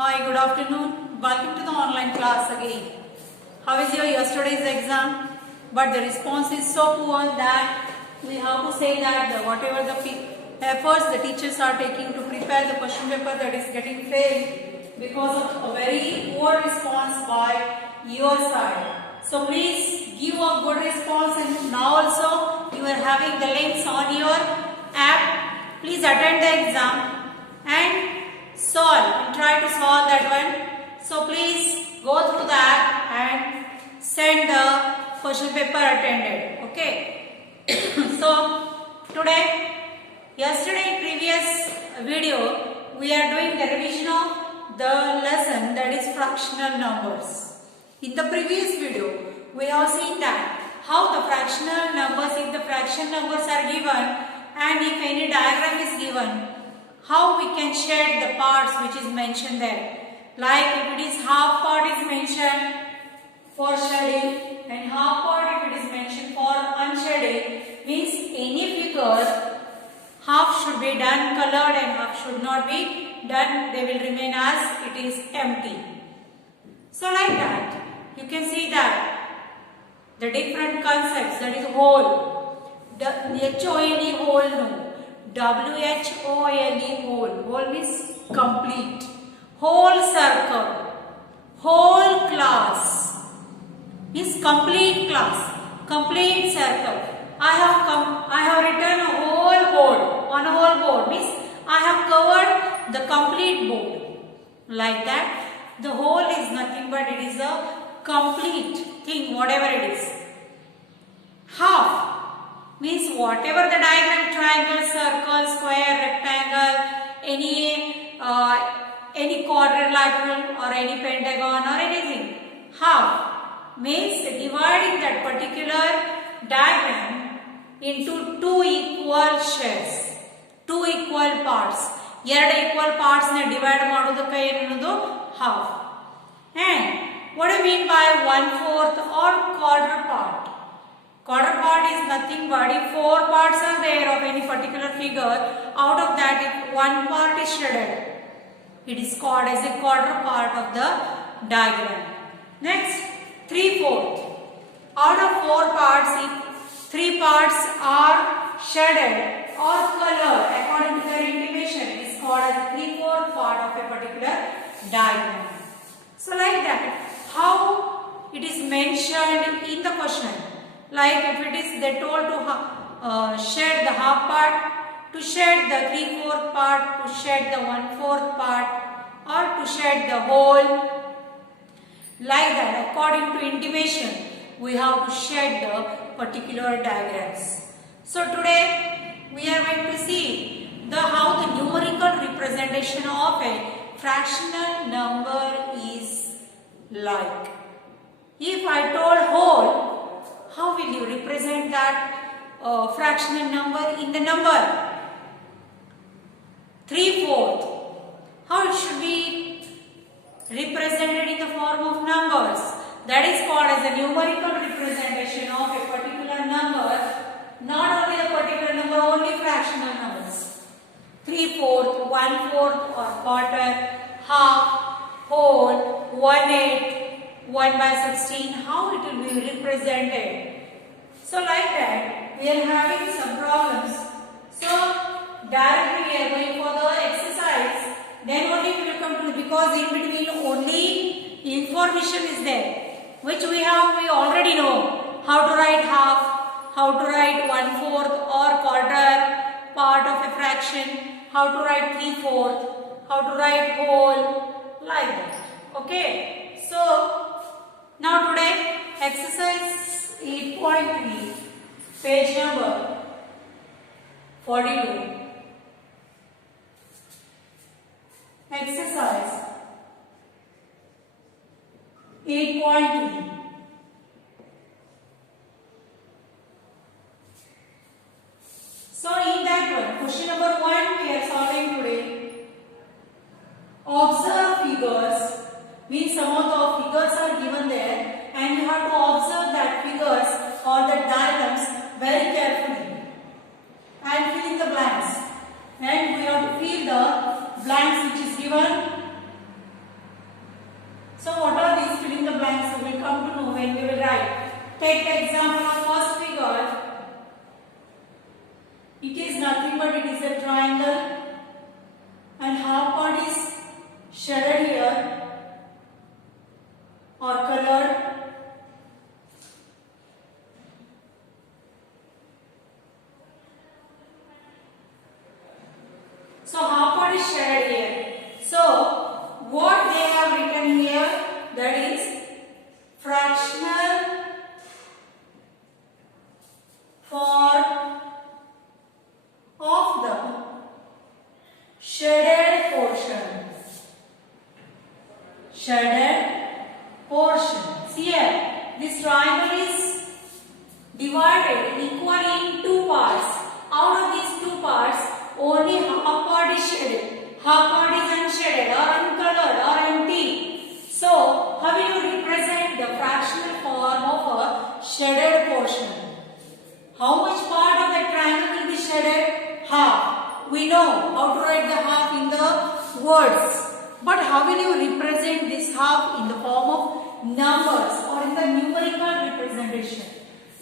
Hi, good afternoon. Welcome to the online class again. How is your yesterday's exam? But the response is so poor that we have to say that whatever the efforts the teachers are taking to prepare the question paper, that is getting failed because of a very poor response by your side. So please give a good response, and now also you are having the links on your app. Please attend the exam and solve and try to solve that one. So please go through the app and send the question paper attended. Okay. So today, yesterday in previous video, we are doing the revision of the lesson, that is fractional numbers. In the previous video, we have seen that how the fractional numbers, if the fraction numbers are given and if any diagram is given, how we can shade the parts which is mentioned there. Like if it is half part is mentioned for shading and half part if it is mentioned for unshading, means any figure half should be done colored and half should not be done, they will remain as it is empty. So like that, you can see that the different concepts, that is whole, the H-O-L-E whole, no. W-H-O-L-E whole. Whole means complete. Whole circle. Whole class means complete class. Complete circle. I have written a whole board. On a whole board means I have covered the complete board. Like that. The whole is nothing but it is a complete thing, whatever it is. Half means whatever the diagram, triangle, circle, square, rectangle, any quadrilateral or any pentagon or anything. Half means dividing that particular diagram into two equal shares, two equal parts. ಎರಡು equal parts ne divide ಮಾಡೋದಕ್ಕೆ ಏನು ಅನ್ನೋದು half. And what do you mean by 1/4 or quarter part? Quarter part is nothing but if 4 parts are there of any particular figure, out of that if one part is shaded, it is called as a quarter part of the diagram. Next, 3/4. Out of 4 parts, if 3 parts are shaded or colored according to their intimation, it is called as 3/4 part of a particular diagram. So like that, how it is mentioned in the question. Like if it is they told to shade the half part, to shade the 3/4 part, to shade the 1/4 part, or to shade the whole. Like that, according to intimation, we have to shade the particular diagrams. So today we are going to see how the numerical representation of a fractional number is like. If I told whole, how will you represent that fractional number in the number? 3/4. How it should be represented in the form of numbers? That is called as a numerical representation of a particular number. Not only the particular number, only fractional numbers. 3/4, 1/4 or quarter, half, whole, 1/8, 1/16, how it will be represented. So like that, we are having some problems. So directly we are going for the exercise. Then only we will come to, because in between only information is there, which we already know. How to write half, how to write 1/4 or quarter part of a fraction, how to write 3/4, how to write whole, like that. Okay. So now today exercise 8.3, page number 42. Exercise 8.3. So in that one, question number 1 we are solving today. Observe figures means some of the figures are given there and you have to observe that figures or the diagrams very carefully and fill in the blanks. And we have to fill the blanks which is given when we will write. Take the example of first figure. It is nothing but it is a triangle and half part is shaded here or colored. So half part is shaded here. So what they have written here, that is fractional form of the shaded portion. Shaded portion. See here, this triangle is divided equally in two parts. Out of these two parts, only half part is shaded, half part is unshaded or uncolored or empty. So, how will you represent the fractional form of a shaded portion? How much part of the triangle will be shaded? Half. We know how to write the half in the words. But how will you represent this half in the form of numbers or in the numerical representation?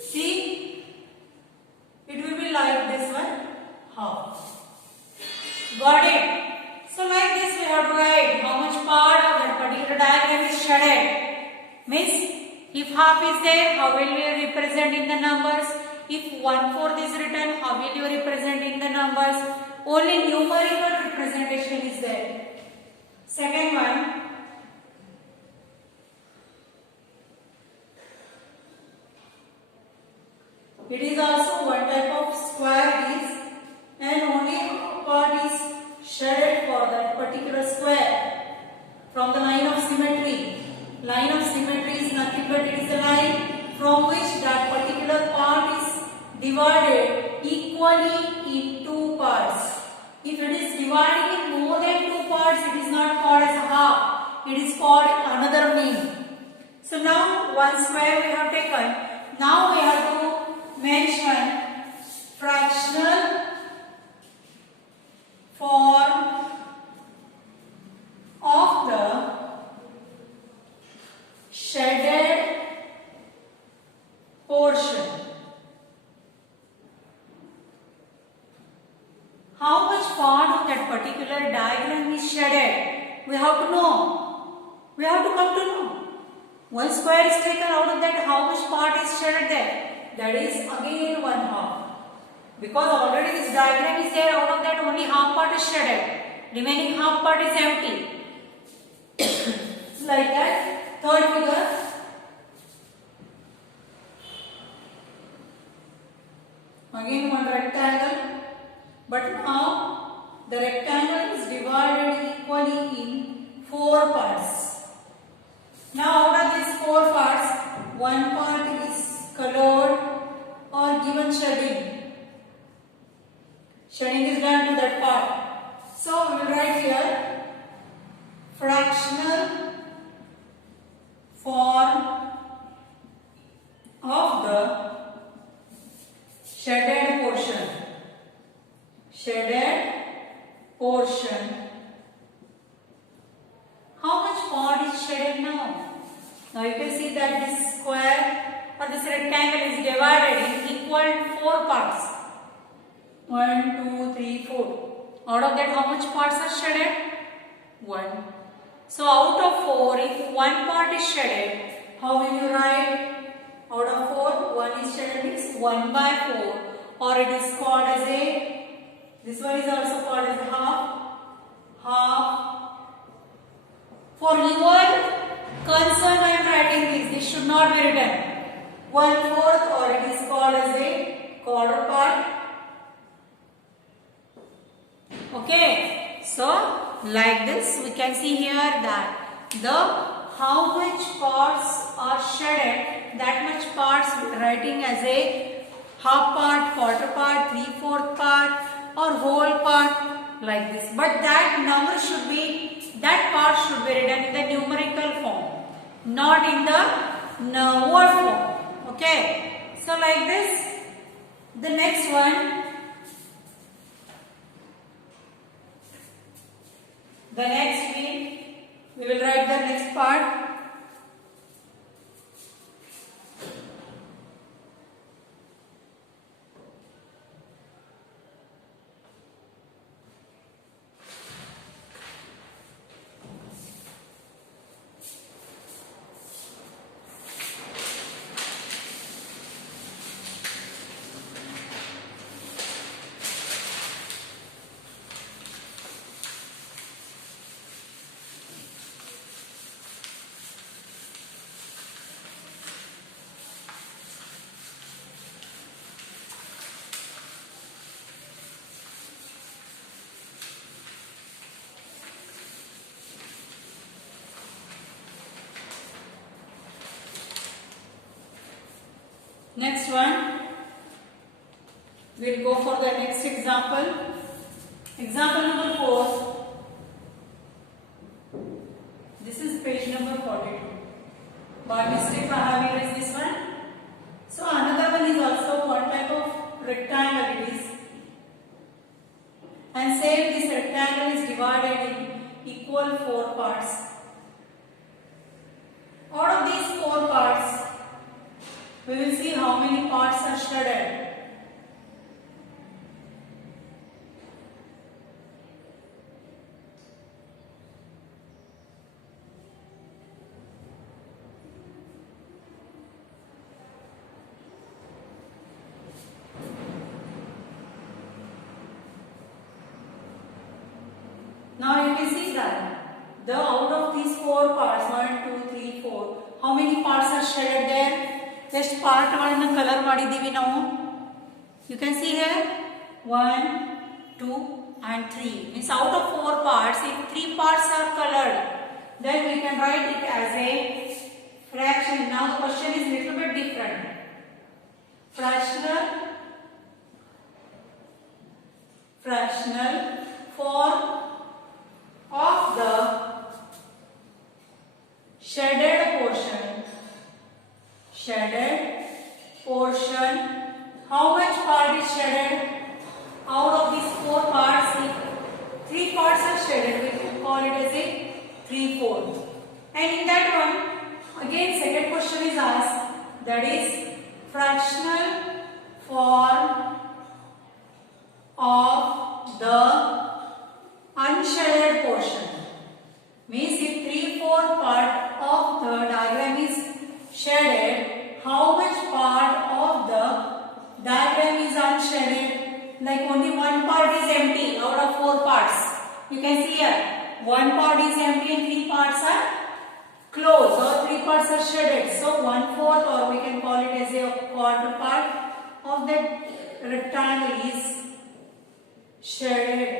See, it will be like this one, half. Got it? So like this we have to write how much part of that particular diagram is shaded. Means if half is there, how will you represent in the numbers? If 1/4 is written, how will you represent in the numbers? Only numerical representation is there. Second one. It is also one type of square it is, and only half part is shaded for that particular square from the line of symmetry. Line of symmetry is nothing but it is a line from which that particular part is divided equally in two parts. If it is dividing in more than two parts, it is not called as a half. It is called another name. So now one square we have taken. Now we have to mention fractional form of the shaded portion. How much part of that particular diagram is shaded? We have to know. We have to come to know. One square is taken, out of that how much part is shaded there? That is again one half. Because already this diagram is there, out of that only half part is shaded. Remaining half part is empty. Like that. Third figure. Again one rectangle. But now the rectangle is divided equally in four parts. Now out of these four parts, one part is colored or given shading. Shading is done to that part. So we will write here fractional form of the shaded portion. Shaded portion. How much part is shaded now? Now you can see that this square or this rectangle is divided in equal four parts. 1, 2, 3, 4. Out of that how much parts are shaded? 1. So out of 4, if one part is shaded, how will you write? Out of 4, 1 is shaded means 1/4, or it is called as a, this one is also called as half. For your concern I am writing this should not be written 1/4, or it is called as a quarter part. Okay, so like this we can see here that the how much parts are shaded, that much parts writing as a half part, quarter part, 3/4 part or whole part like this. But that number should be, that part should be written in the numerical form, not in the word form. Okay, so like this. The next one. The next we will write the next part. Next one, we'll go for the next example. Example number 4. This is page number 42. By mistake I have erased this one. So another one is also one type of rectangle it is. And say this rectangle is divided in equal 4 parts. Out of these 4 parts, we will see how many parts are shredded. Now you can see that the out of these 4 parts, 1, 2, 3, 4, how many parts are shredded there? Just part one color ಮಾಡಿದ್ದೀವಿ ನಾವು. You can see here 1, 2 and 3. Means out of 4 parts, if 3 parts are colored, then we can write it as a fraction. Now the question is little bit different. Fractional form of the shaded portion, how much part is shaded? Out of these 4 parts, if 3 parts are shaded, we can call it as a 3/4. And in that one, again second question is asked, that is fractional form of the unshaded portion. Means if 3/4 part of the diagram is shaded, how much part of the diagram is unshaded? Like only one part is empty out of 4 parts. You can see here, one part is empty and 3 parts are closed, or 3 parts are shaded. So 1/4, or we can call it as a quarter part of that rectangle is shaded,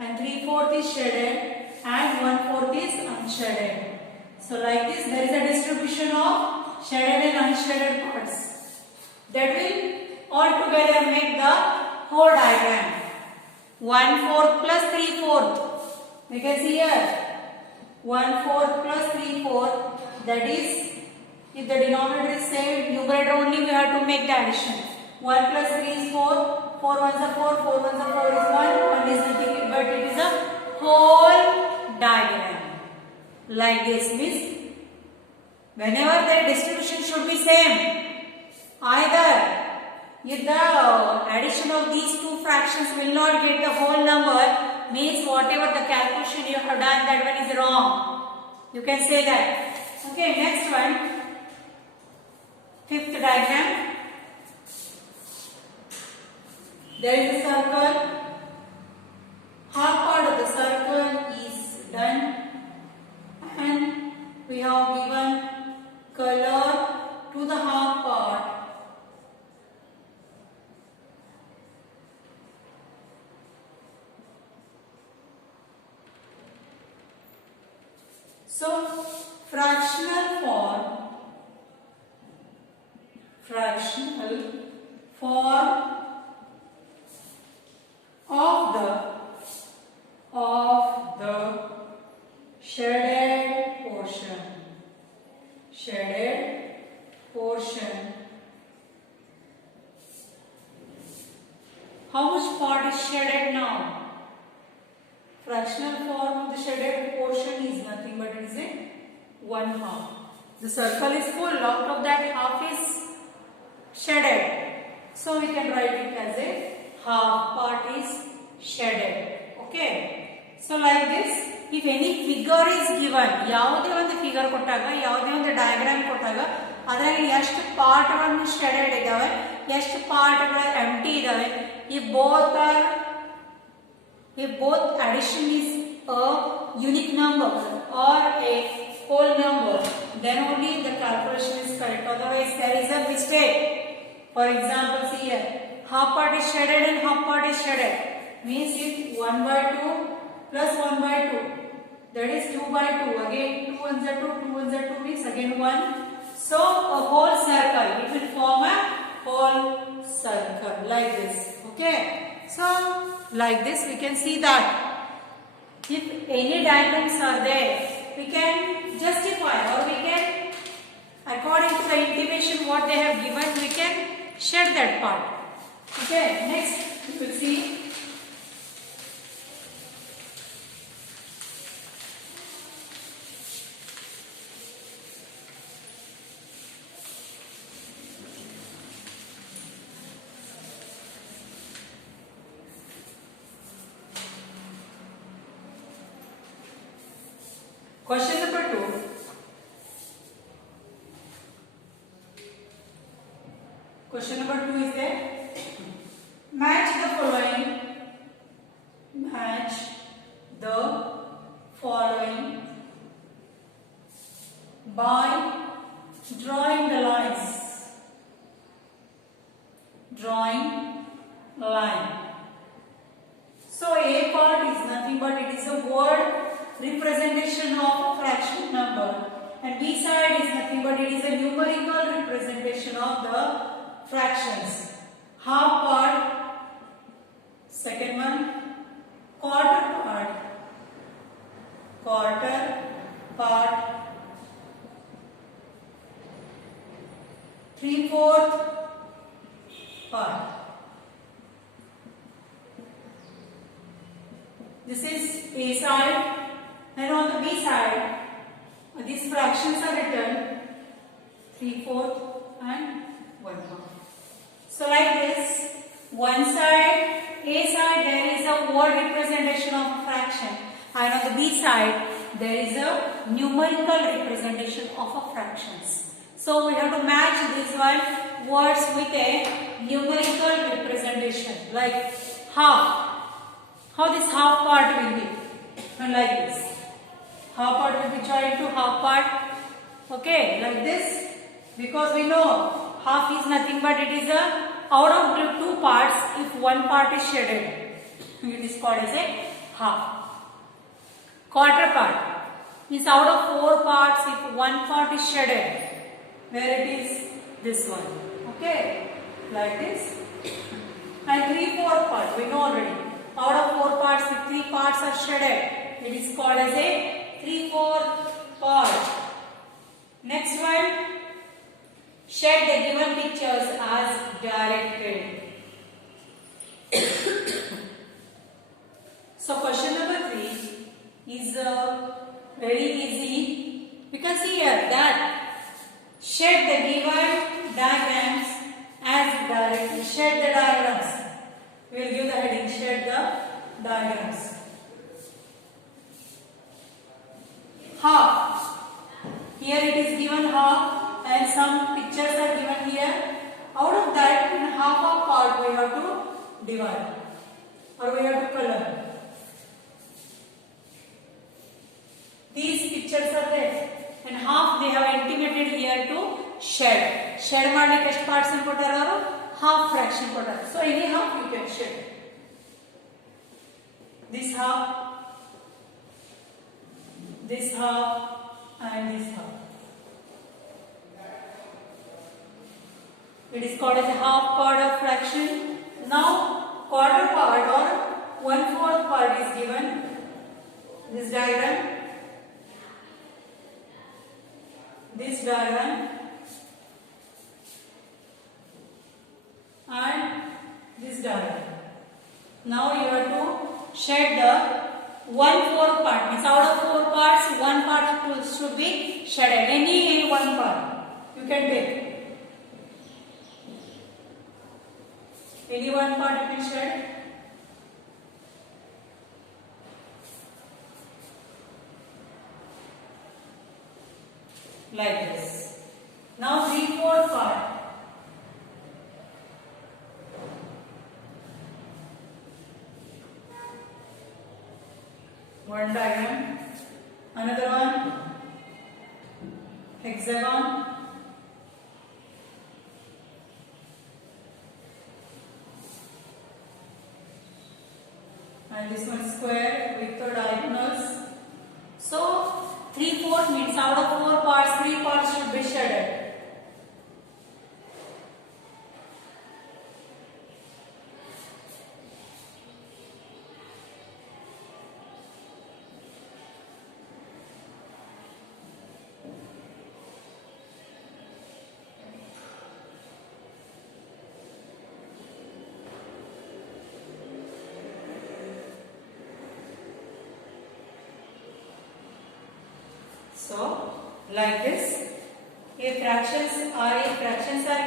and 3/4 is shaded and 1/4 is unshaded. So like this, there is a distribution of shaded and unshaded parts that will all together make the whole diagram. 1/4 plus 3/4. We can see here 1/4 plus 3/4. That is, if the denominator is same, numerator only we have to make the addition. 1 plus 3 is 4. 4 ones are 4. 4 ones are 4 is 1. 1 is nothing, but it is a whole diagram. Like this means whenever the distribution should be same, either if the addition of these two fractions will not get the whole number, means whatever the calculation you have done, that one is wrong. You can say that. Okay, next one, fifth diagram. There is a circle. Half part of the circle is done, and we have given color to the half part. So fractional form of the shaded portion. How much part is shaded now? Fractional form of the shaded portion is nothing but it is a 1/2. The circle is full, out of that half is shaded. So we can write it as a half part is shaded. Okay. So like this, if any figure is given, ಯಾವುದೇ ಒಂದು figure ಕೊಟ್ಟಾಗ, ಯಾವುದೇ ಒಂದು diagram ಕೊಟ್ಟಾಗ ಅದರಲ್ಲಿ ಎಷ್ಟು ಪಾರ್ಟ್ಗಳನ್ನು ಶೆಡೆಡ್ ಇದಾವೆ, ಎಷ್ಟು ಪಾರ್ಟ್ಗಳು ಎಂಟಿ ಇದಾವೆ, if both addition is a unique number or a whole number, then only the calculation is correct. Otherwise there is a mistake. For example, see here, half part is shaded and half part is shaded. Means if 1/2 plus 1/2, that is 2/2. Again 2 ones are 2, 2 ones are 2 means again 1. So a whole circle, it will form a whole circle like this. Okay. So like this we can see that if any diagrams are there, we can justify or we can, according to the intimation what they have given, we can shed that part. Okay. Next we will see. Question number 2. Question number 2 is there. Match the following. Match the following by drawing the lines. Drawing line. So A part is nothing but it is a word representation of a fraction number, and B side is nothing but it is a numerical representation of the fractions. Half part, second one, quarter part, 3/4 part. This is A side, and on the B side, these fractions are written 3/4 and 1/2. So like this, one side, A side, there is a word representation of a fraction, and on the B side, there is a numerical representation of a fractions. So we have to match these words with a numerical representation, like half. How this half part will be? Like this. Half part will be joined to half part. Okay, like this. Because we know half is nothing but it is a out of the two parts. If one part is shaded, it is called as a half. Quarter part is out of four parts. If one part is shaded, where it is this one. Okay, like this. And 3/4 part we know already. Out of four parts, if three parts are shaded, it is called as a 3/4 part. Next one, shed the given pictures as directed. So question number 3 is very easy. You can see here that shed the given diagrams as directed. Shed the diagrams. We will give the heading, shed the diagrams. Half. Here it is given half and some pictures are given here. Out of that, in half of part we have to divide or we have to color. These pictures are there and half they have intimated here to shed. Shed ಮಾಡಲಿಕ್ಕೆ ಎಷ್ಟು parts ಅನ್ನು ಕೊಟ್ಟಾರೆ ಅವರು? Half fraction ಕೊಟ್ಟಾರೆ. So any half you can shed. This half, and this half. It is called as a half part of fraction. Now quarter part or 1/4 part is given. This diagram. This diagram. And this diagram. Now you have to shed the 1/4 part. Means out of 4 parts, one part should be shaded. Any one part you can take. Any one part you can shed. Like this. Now 3/4 part. One diagram, another one, hexagon, and this one square with the diagonals. So 3/4 means out of 4 parts, 3 parts should be shaded. So like this, if fractions are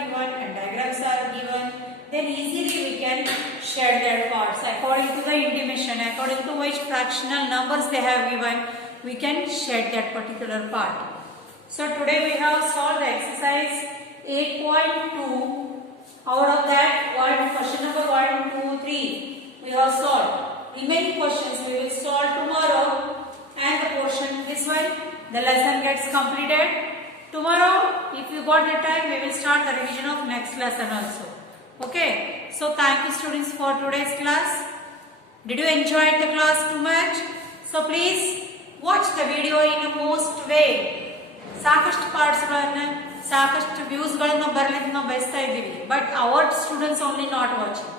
given and diagrams are given, then easily we can shed their parts according to the intimation, according to which fractional numbers they have given, we can shed that particular part. So today we have solved the exercise 8.2. Out of that, question number 1, 2, 3 we have solved. Remaining questions we will solve tomorrow, and the portion this one, the lesson gets completed. Tomorrow, if you got the time, we will start the revision of next lesson also. Okay. So thank you students for today's class. Did you enjoy the class too much? So please watch the video in a most way. ಸಾಕಷ್ಟು parts ಗಳನ್ನ, ಸಾಕಷ್ಟು views ಗಳನ್ನ ಬರಲಿಕ್ಕೆ ನಾವು ಬಯಸ್ತಾ ಇದ್ದೀವಿ, but hour students only not watching.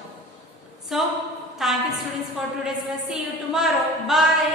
So thank you students for today's class. See you tomorrow. Bye.